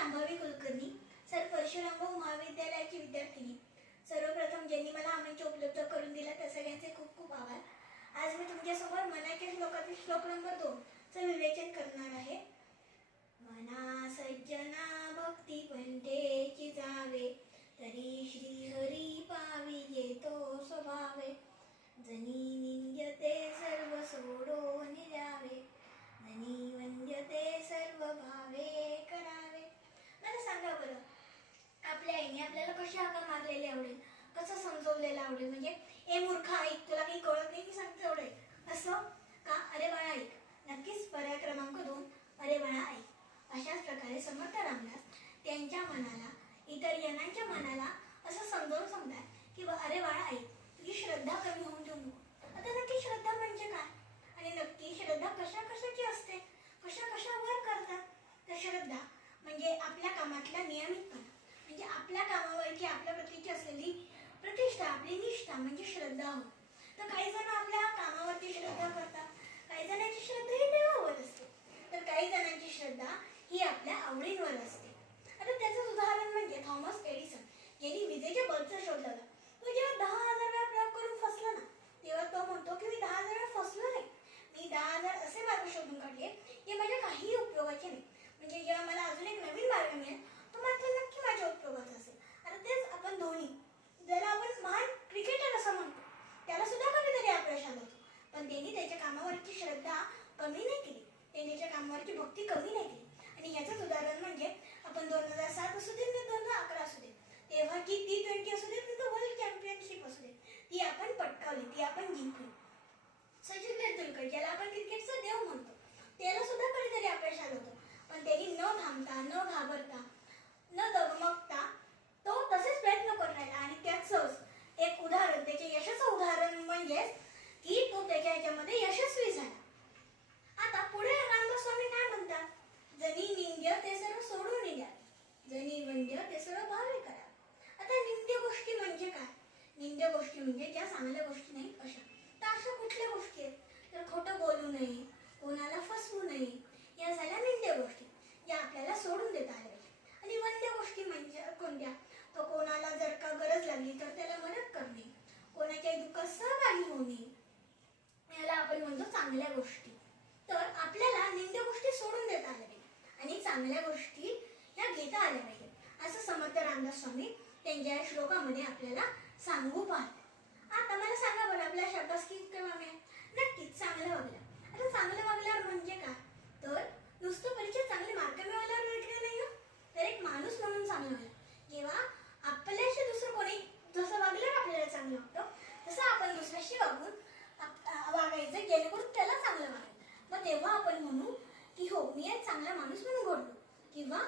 Shambhavi Kulkarni sir Parshuram महाविद्यालयाची विद्यार्थिनी. सर्वप्रथम ज्यांनी मला हा उपलब्ध करून दिला त्या सगळ्यांचे खूप खूप आभार. आज मी तुमच्यासमोर मनाच्या श्लोकातील श्लोक नंबर दोन आपली म्हणजे श्रद्धा हो तर काही जण आपल्या कामावरती श्रद्धा करतात. काही जणांची श्रद्धा ही देवावर असते. तर काही जणांची श्रद्धा ही आपल्या आवडींवर असते. आता त्याचं उदाहरण म्हणजे थॉमस एडिसन. यांनी विजेच्या बल्बचा शोध लावला. तो जेव्हा दहा हजार वेळा प्रयोग करून फसला ना तेव्हा तो म्हणतो की मी दहा हजार वेळा फसलो नाही मी दहा हजार असे मार्ग शोधून काढले जे माझ्या काही उपयोगाचे नाही म्हणजे जेव्हा मला अजून एक नवीन मार्ग मिळेल तो मात्र नक्की माझ्या उपयोगाचा असेल आता तेच आपण धोनी ज्याला आपण महान क्रिकेटर असं म्हणतो त्याला सुद्धा कधीतरी अपयश आलं होतं पण त्यांनी त्याच्या कामावरची श्रद्धा कमी नाही केली. त्यांनी त्याच्या कामावरची भक्ती कमी नाही केली. आणि याचंच उदाहरण म्हणजे आपण दोन हजार सात असू दे दोन हजार अकरा असू देव्हा की टी ट्वेंटी असू दे तिथं वर्ल्ड चॅम्पियनशिप असू देत ती आपण पटकावली ती आपण जिंकली. सचिन तेंडुलकर ज्याला आपण क्रिकेटचा देव म्हणतो त्याला सुद्धा कधीतरी अपयश आलं होतं. पण त्यांनी न थांबता न घाबरता न डगमगता तो तसेच प्रयत्न करत राहिला आणि त्याचंच एक उदाहरण त्याचे यशाचं उदाहरण म्हणजेच की तो त्याच्या ह्याच्यामध्ये यशस्वी झाला आता पुढे रामदास स्वामी काय म्हणतात जनी निंद्य ते सर्व सोडून द्या जनी वंद्य ते सर्व भावे करा आता निंद्य गोष्टी म्हणजे काय निंद्य गोष्टी म्हणजे ज्या चांगल्या गोष्टी नाहीत अशा तर अशा कुठल्या गोष्टी आहेत तर खोटं बोलू नये कोणाला फसवू नये या झाल्या निंद्य गोष्टी ज्या आपल्याला सोडून देता आल्या पाहिजे आणि वंद्य गोष्टी म्हणजे कोणत्या तर कोणाला जर का गरज लागली तर त्याला मदत करणे कोणाच्या दुःखात सहभागी होणे याला आपण म्हणतो चांगल्या गोष्टी. तर आपल्याला निंद्या गोष्टी सोडून देता आल्या पाहिजे आणि चांगल्या गोष्टी ह्या घेता आल्या पाहिजे असं समर्थ रामदास स्वामी त्यांच्या या श्लोकामध्ये आपल्याला सांगू पाहतात. आता मला सांगा बरं आपल्या शाबासकी क्रमाने नक्कीच चांगलं वागलं. आता चांगलं वागल्यावर म्हणजे काय? तर नुसतं परीक्षेत चांगले मार्क मिळवल्यावर भेटले नाही ना तर एक माणूस म्हणून चांगलं होईल जेव्हा आपल्याशी दुसरं कोणी जसं वागल्यावर आपल्याला चांगलं वाटतं तसं आपण दुसऱ्याशी वागून वागायचं जेणेकरून त्याला चांगलं वागायचं मग तेव्हा आपण म्हणू की हो मी एक चांगला माणूस म्हणून घडलो. किंवा